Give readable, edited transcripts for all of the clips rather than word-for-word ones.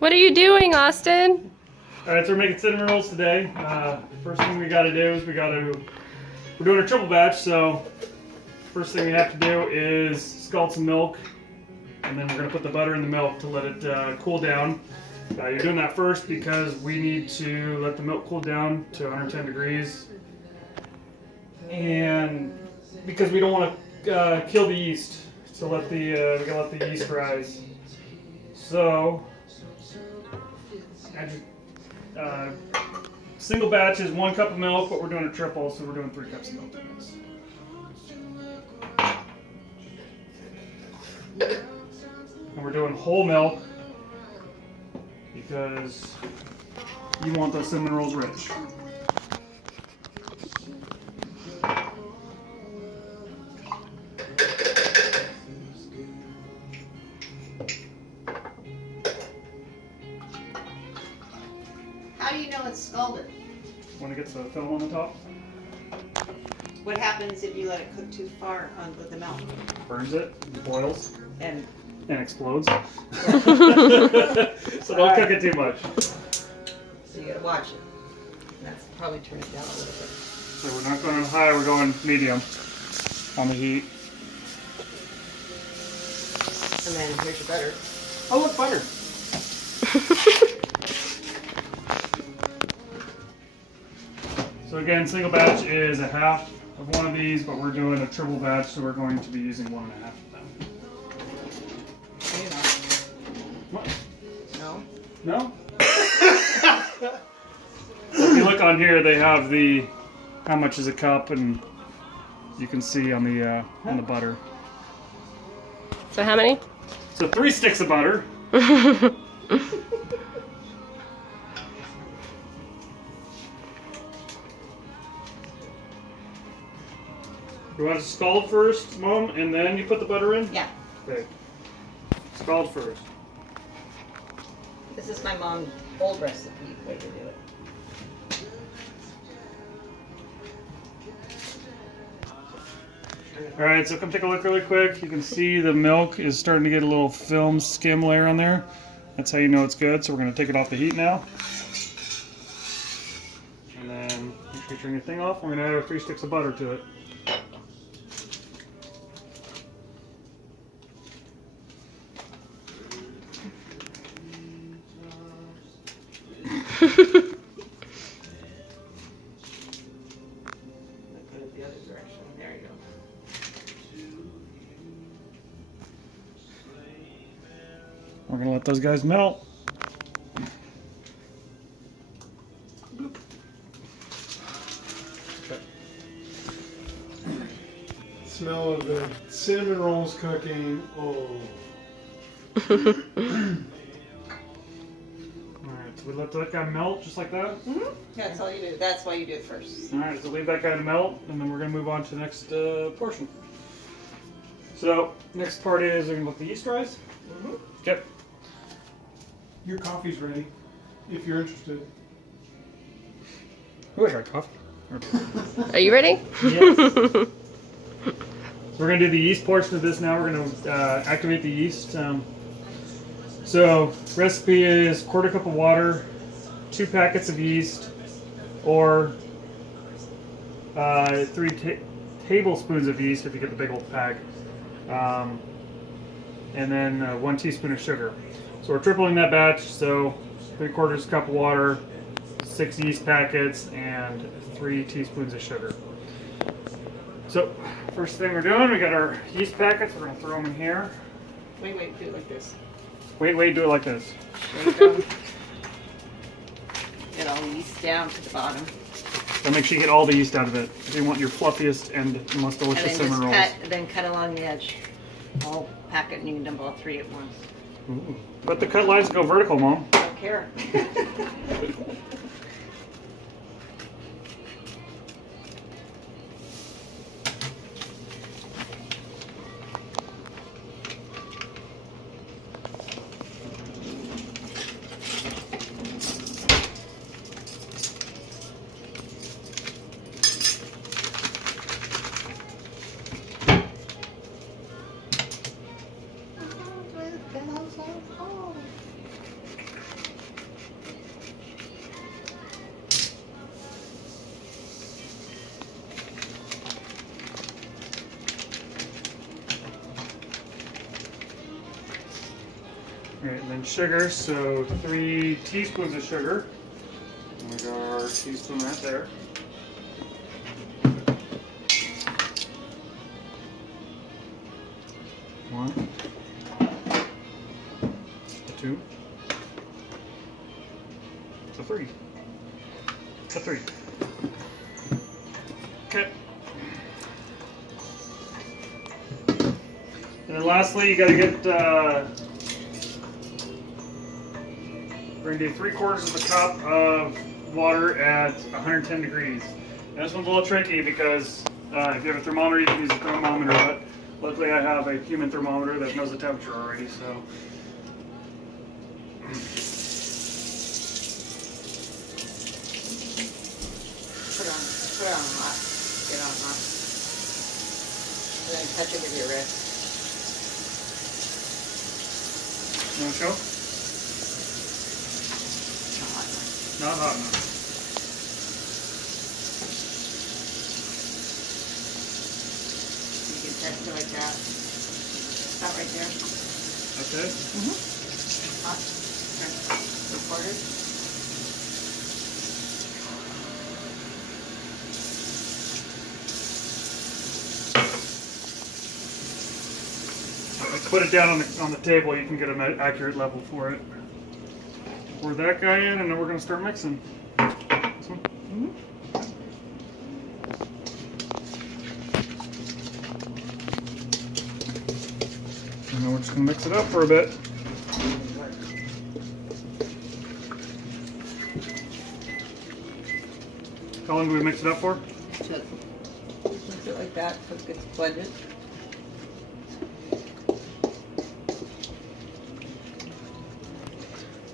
What are you doing, Austin? Alright, so we're making cinnamon rolls today. First thing we gotta do is we're doing a triple batch, so first thing we have to do is scald some milk, and then we're gonna put the butter in the milk to let it cool down. You're doing that first because we need to let the milk cool down to 110 degrees, and because we don't want to kill the yeast, so we gotta let the yeast rise. So, single batch is 1 cup of milk, but we're doing a triple, so we're doing 3 cups of milk in this. And we're doing whole milk because you want those cinnamon rolls rich. How do you know it's scalded? When it gets the film on the top, What happens if you let it cook too far with the milk? burns it, boils, And and explodes. So don't cook it too much. so you gotta watch it. That's probably turn it down a little bit. So we're not going high, we're going medium on the heat. And then here's your butter. Oh, look, butter. So again, single batch is a half of one of these, but we're doing a triple batch, so we're going to be using 1.5 of them. What? No? No? So if you look on here, they have the how much is a cup, and you can see on the butter. So how many? So 3 sticks of butter. You want to scald first, Mom, and then you put the butter in? Yeah. Okay. Scald first. This is my mom's old recipe way to do it. Alright, so come take a look really quick. You can see the milk is starting to get a little film skim layer on there. That's how you know it's good. So we're going to take it off the heat now. And then make sure you turn your thing off. We're going to add our 3 sticks of butter to it. Put it the other direction. There you go. We're going to let those guys melt. Smell of the cinnamon rolls cooking. Oh. Alright, so we let that guy melt just like that. Mm-hmm. That's all you do. That's why you do it first. Alright, so leave that guy to melt, and then we're going to move on to the next portion. So, next part is we're going to let the yeast rise. Mm-hmm. Okay. Your coffee's ready, if you're interested. Ooh, I got coffee. Are you ready? Yes. So we're going to do the yeast portion of this now. We're going to activate the yeast. So recipe is 1/4 cup of water, 2 packets of yeast, or 3 tablespoons of yeast if you get the big old pack, and then 1 teaspoon of sugar. So we're tripling that batch, so 3/4 cup of water, 6 yeast packets, and 3 teaspoons of sugar. So first thing we're doing, we got our yeast packets. We're going to throw them in here. Wait, do it like this. Wait, do it like this. Shake them. Get all the yeast down to the bottom. So make sure you get all the yeast out of it. You want your fluffiest and most And delicious then cinnamon just rolls. cut along the edge. Whole packet, and you can dump all 3 at once. Ooh. Let the cut lines go vertical, Mom. Don't care. then sugar, so 3 teaspoons of sugar. And we got our teaspoon right there. One, 2, 3. 3. Okay. And then lastly, you got to get, we're going to do 3/4 of a cup of water at 110 degrees. And this one's a little tricky because if you have a thermometer, you can use a thermometer, but luckily I have a human thermometer that knows the temperature already, so. Put it on hot. Get on hot. And then touch it with your wrist. You want to show? Not hot enough. Not hot enough. You can touch it like that. Stop right there. That's it? Hot. Okay. 3/4. Put it down on the table, you can get an accurate level for it. Pour that guy in, and then we're going to start mixing. This one? And then we're just going to mix it up for a bit. How long do we mix it up for? Just mix it like that so it gets blended.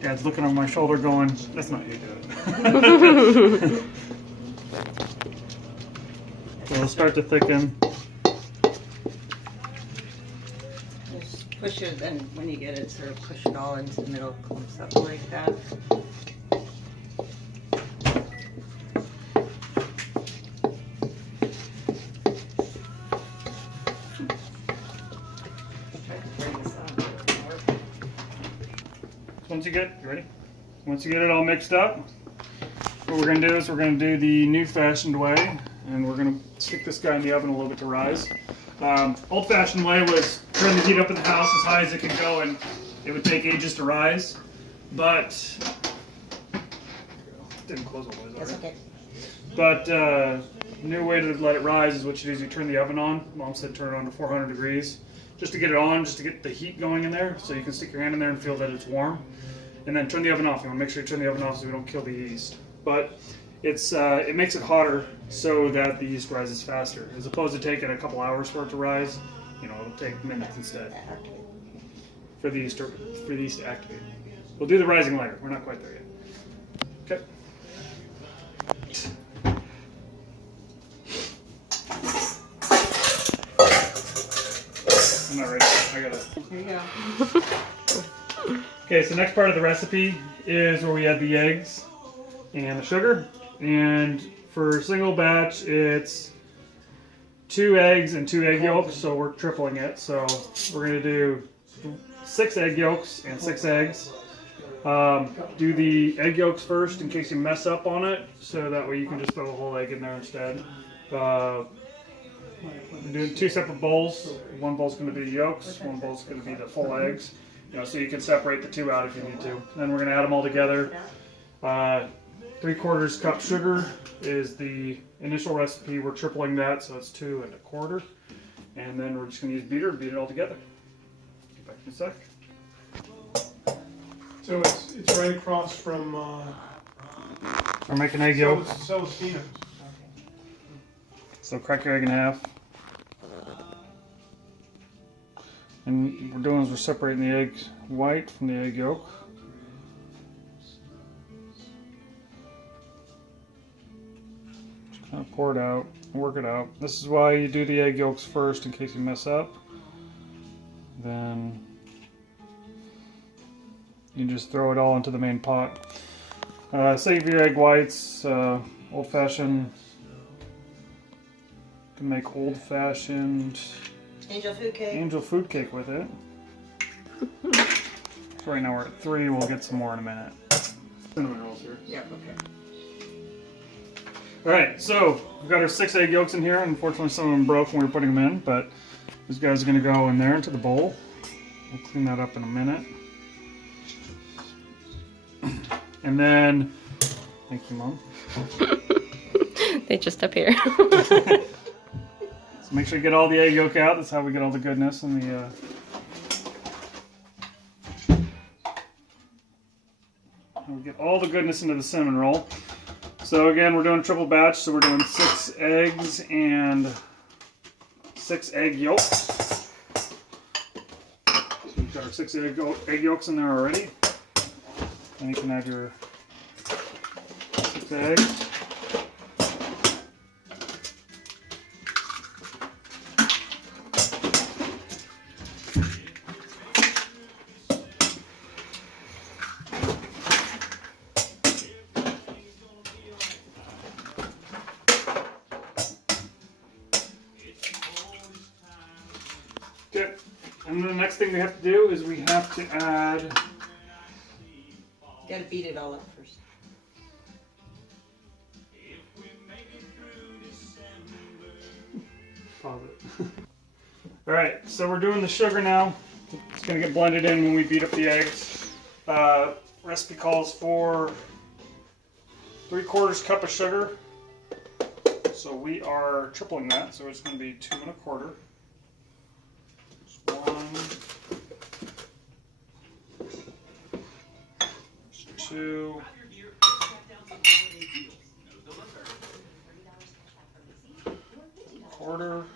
Dad's looking on my shoulder going, that's not you do it. So it'll start to thicken. Just push it, and when you get it, sort of push it all into the middle, clumps up like that. Once you get it all mixed up, what we're going to do is we're going to do the new-fashioned way, and we're going to stick this guy in the oven a little bit to rise. Old-fashioned way was turn the heat up in the house as high as it could go, and it would take ages to rise. But didn't close all the way. That's okay. But new way to let it rise is what you do is you turn the oven on. Mom said turn it on to 400 degrees, just to get it on, just to get the heat going in there, so you can stick your hand in there and feel that it's warm. And then turn the oven off. You want to make sure you turn the oven off so we don't kill the yeast. But it makes it hotter so that the yeast rises faster, as opposed to taking a couple hours for it to rise. You know, it'll take minutes instead for the yeast to activate. We'll do the rising later. We're not quite there yet. Okay. I'm not ready. I got it. Here you go. Okay, so next part of the recipe is where we add the eggs and the sugar. And for a single batch, it's 2 eggs and 2 egg yolks, so we're tripling it. So we're going to do 6 egg yolks and 6 eggs. Do the egg yolks first in case you mess up on it, so that way you can just throw a whole egg in there instead. We're doing 2 separate bowls. One bowl's going to be the yolks, one bowl's going to be the full eggs. You know, so you can separate the 2 out if you need to. Then we're going to add them all together. 3/4 cup sugar is the initial recipe. We're tripling that, so it's 2 1/4. And then we're just going to use beater to beat it all together. Get back in a sec. So it's right across from We're making egg yolk. Celestino's. So crack your egg in half. And what we're doing is we're separating the egg white from the egg yolk. Just kind of pour it out, work it out. This is why you do the egg yolks first in case you mess up. Then you just throw it all into the main pot. Save your egg whites, old-fashioned. You can make old-fashioned Angel food cake. angel food cake with it. So right now we're at 3. We'll get some more in a minute. Cinnamon rolls here. Yep, okay. All right, so we've got our 6 egg yolks in here. Unfortunately, some of them broke when we were putting them in, but these guys are going to go in there into the bowl. We'll clean that up in a minute. And then, thank you, Mom. They just appear. So make sure you get all the egg yolk out. That's how we get all the goodness and the. We get all the goodness into the cinnamon roll. So again, we're doing a triple batch, so we're doing 6 eggs and 6 egg yolks. So we've got our 6 egg yolks in there already. And you can add your 6 eggs. Okay, and then the next thing we have to do is we have to add. You gotta beat it all up first. Pause it. All right, so we're doing the sugar now. It's gonna get blended in when we beat up the eggs. Recipe calls for 3/4 cup of sugar. So we are tripling that, so it's gonna be 2 1/4. 2. Quarter.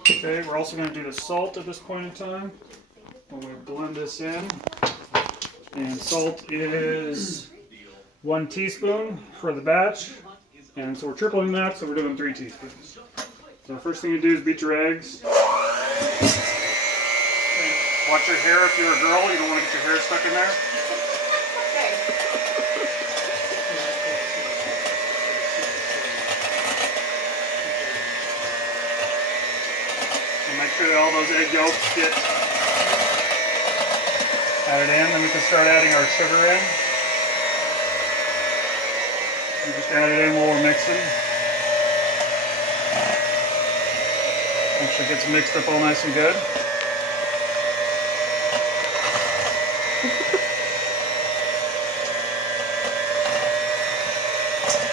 Okay, we're also going to do the salt at this point in time. When we blend this in. And salt is 1 teaspoon for the batch. And so we're tripling that, so we're doing 3 teaspoons. So the first thing you do is beat your eggs. Watch your hair if you're a girl, you don't want to get your hair stuck in there. So make sure that all those egg yolks get added in, then we can start adding our sugar in. We just add it in while we're mixing. Make sure it gets mixed up all nice and good.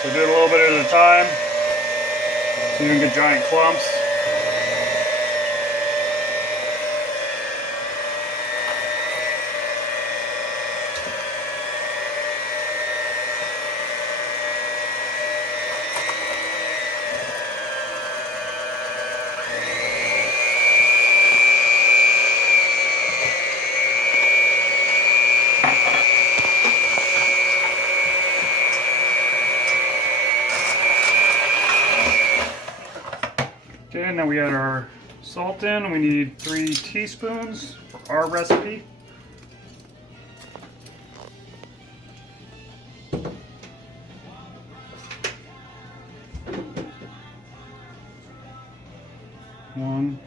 So do it a little bit at a time, so you don't get giant clumps. Okay, now we add our salt in. We need 3 teaspoons for our recipe. One.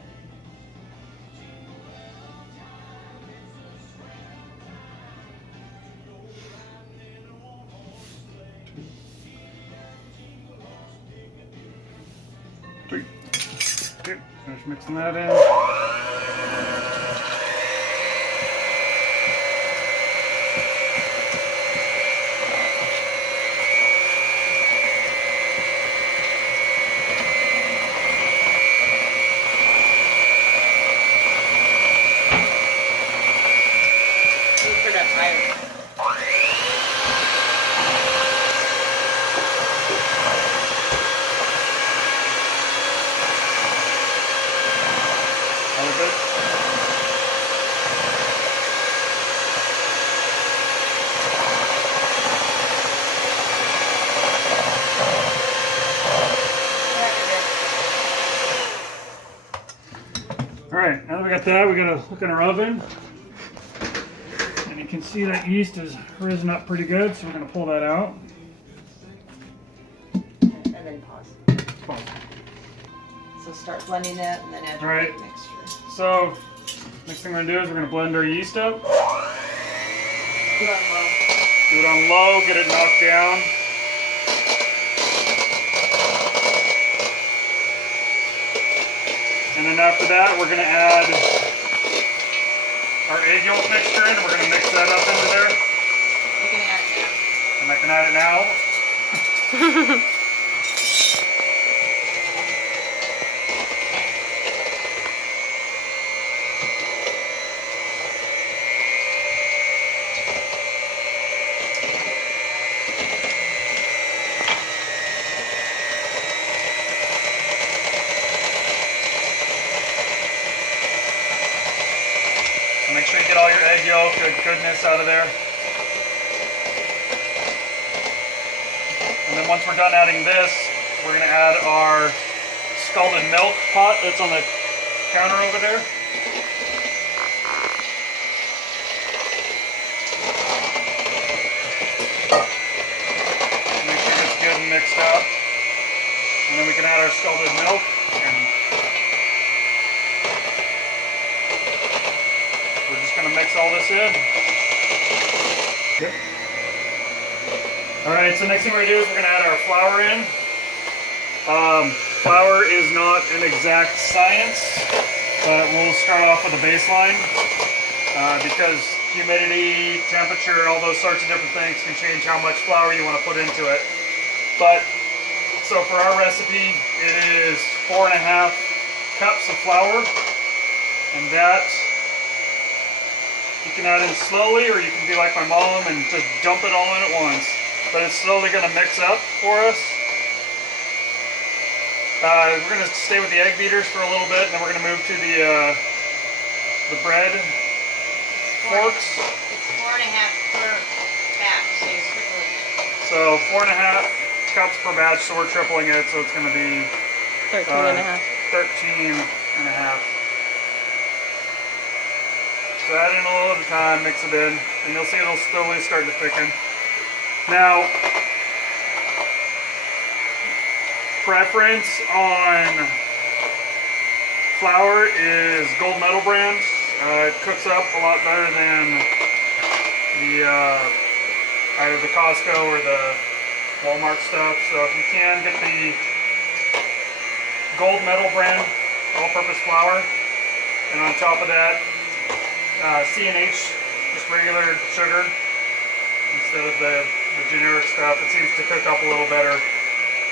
Three. Okay, finish mixing that in. Turn up higher. All good? All right, now that we got that, we gotta look in our oven. And you can see that yeast has risen up pretty good, so we're gonna pull that out. And then pause. Pause. So start blending that and then add your All right. mixture. So, next thing we're gonna do is we're gonna blend our yeast up. Do it on low. Do it on low, get it knocked down. And then after that, we're going to add our egg yolk mixture in. We're going to mix that up into there. You can add it now. And I can add it now. So make sure you get all your egg yolk, good goodness out of there. And then once we're done adding this, we're going to add our scalded milk pot that's on the counter over there. Make sure it's good and mixed up. And then we can add our scalded milk. And we're just going to mix all this in. Good. Alright, so next thing we're going to do is we're going to add our flour in. Flour is not an exact science, but we'll start off with a baseline because humidity, temperature, all those sorts of different things can change how much flour you want to put into it. But, so for our recipe, it is 4.5 cups of flour, and that you can add in slowly, or you can be like my mom and just dump it all in at once. But it's slowly going to mix up for us. We're going to stay with the egg beaters for a little bit, and then we're going to move to the bread forks. It's 4.5 per batch, so you're tripling it. So 4.5 cups per batch, so we're tripling it, so it's going to be 13 and a half. 13 and a half. So add in a little at a time, mix it in, and you'll see it'll slowly start to thicken. Now, preference on flour is gold medal brand. It cooks up a lot better than the either the Costco or the Walmart stuff. So if you can get the gold medal brand all-purpose flour, and on top of that, C&H, just regular sugar instead of the generic stuff. It seems to cook up a little better.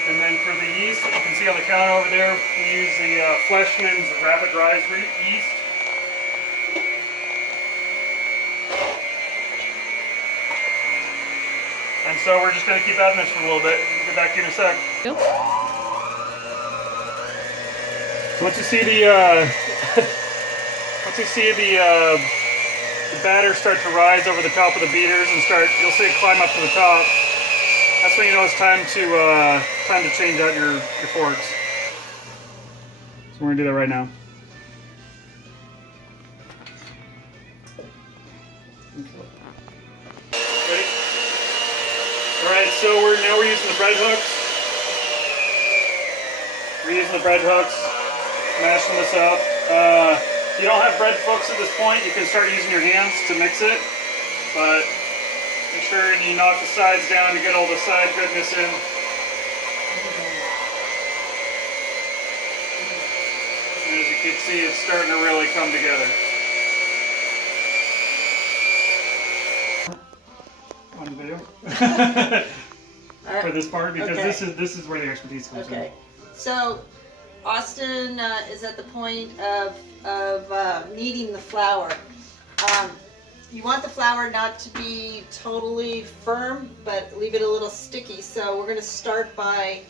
And then for the yeast that you can see on the counter over there, we use the Fleshman's Rapid Rise yeast. And so we're just going to keep adding this for a little bit. We'll get back to you in a sec. Yep. Once you see the batter start to rise over the top of the beaters and you'll see it climb up to the top. That's when you know it's time to change out your forks. So we're gonna do that right now. Ready? All right, so now we're using the bread hooks. We're using the bread hooks, mashing this up. If you don't have bread hooks at this point, you can start using your hands to mix it, but make sure you knock the sides down to get all the side goodness in. And as you can see, it's starting to really come together. On video for this part, because this is where the expertise comes in. So Austin is at the point of kneading the flour. You want the flour not to be totally firm, but leave it a little sticky. So we're going to start by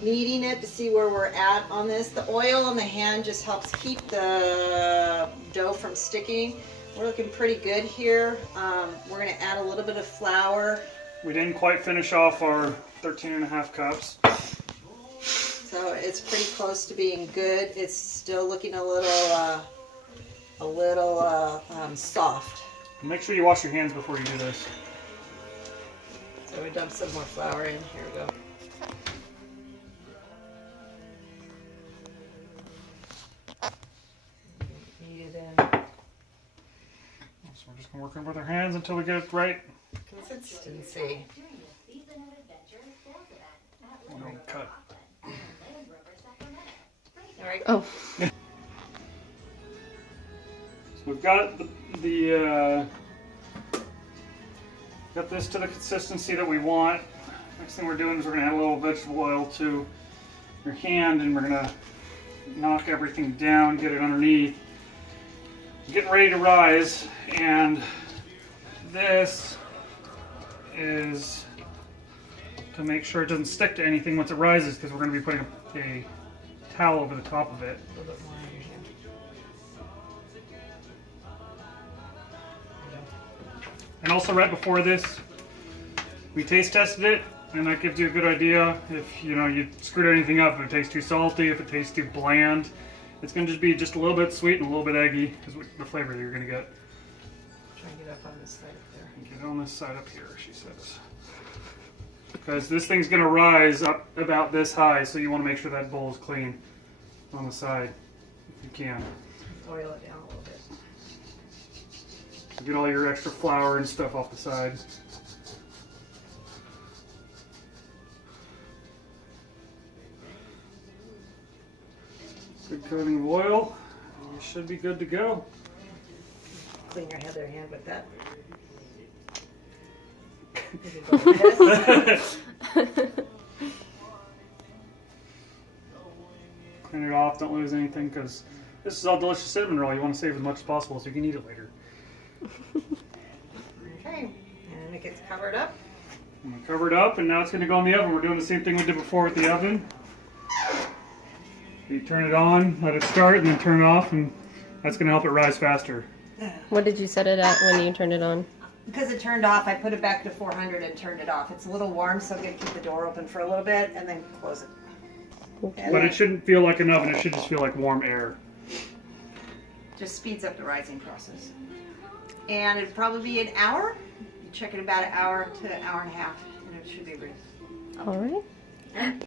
kneading it to see where we're at on this. The oil on the hand just helps keep the dough from sticking. We're looking pretty good here. We're going to add a little bit of flour. We didn't quite finish off our 13.5 cups. So it's pretty close to being good. It's still looking a little soft. Make sure you wash your hands before you do this. So we dump some more flour in. Here we go. Knead it in. So we're just gonna work with our hands until we get it right. consistency. No cut. All right. Oh, So we've got got this to the consistency that we want. Next thing we're doing is we're gonna add a little vegetable oil to your hand, and we're gonna knock everything down, get it underneath. Getting ready to rise, and this is to make sure it doesn't stick to anything once it rises, because we're going to be putting a towel over the top of it. A little bit more in your hand. And also right before this, we taste tested it, and that gives you a good idea if you screwed anything up, if it tastes too salty, if it tastes too bland. It's going to just be just a little bit sweet and a little bit eggy, is the flavor that you're going to get. Try and get up on this side up there. Get it on this side up here, she says. Because this thing's going to rise up about this high, so you want to make sure that bowl is clean on the side, if you can. Oil it down a little bit. So get all your extra flour and stuff off the side. Good coating of oil, and you should be good to go. Clean your other hand with that. You can go like this. Clean it off, don't lose anything, because this is all delicious cinnamon roll. You want to save as much as possible so you can eat it later. Okay, and it gets covered up. I'm going to cover it up, and now it's going to go in the oven. We're doing the same thing we did before with the oven. You turn it on, let it start, and then turn it off, and that's going to help it rise faster. what did you set it at when you turned it on? Because it turned off, I put it back to 400 and turned it off. It's a little warm, so I'm going to keep the door open for a little bit and then close it. And But it shouldn't feel like an oven, it should just feel like warm air. just speeds up the rising process. And it'd probably be an hour. You check it about an hour to an hour and a half, and it should be ready. All right.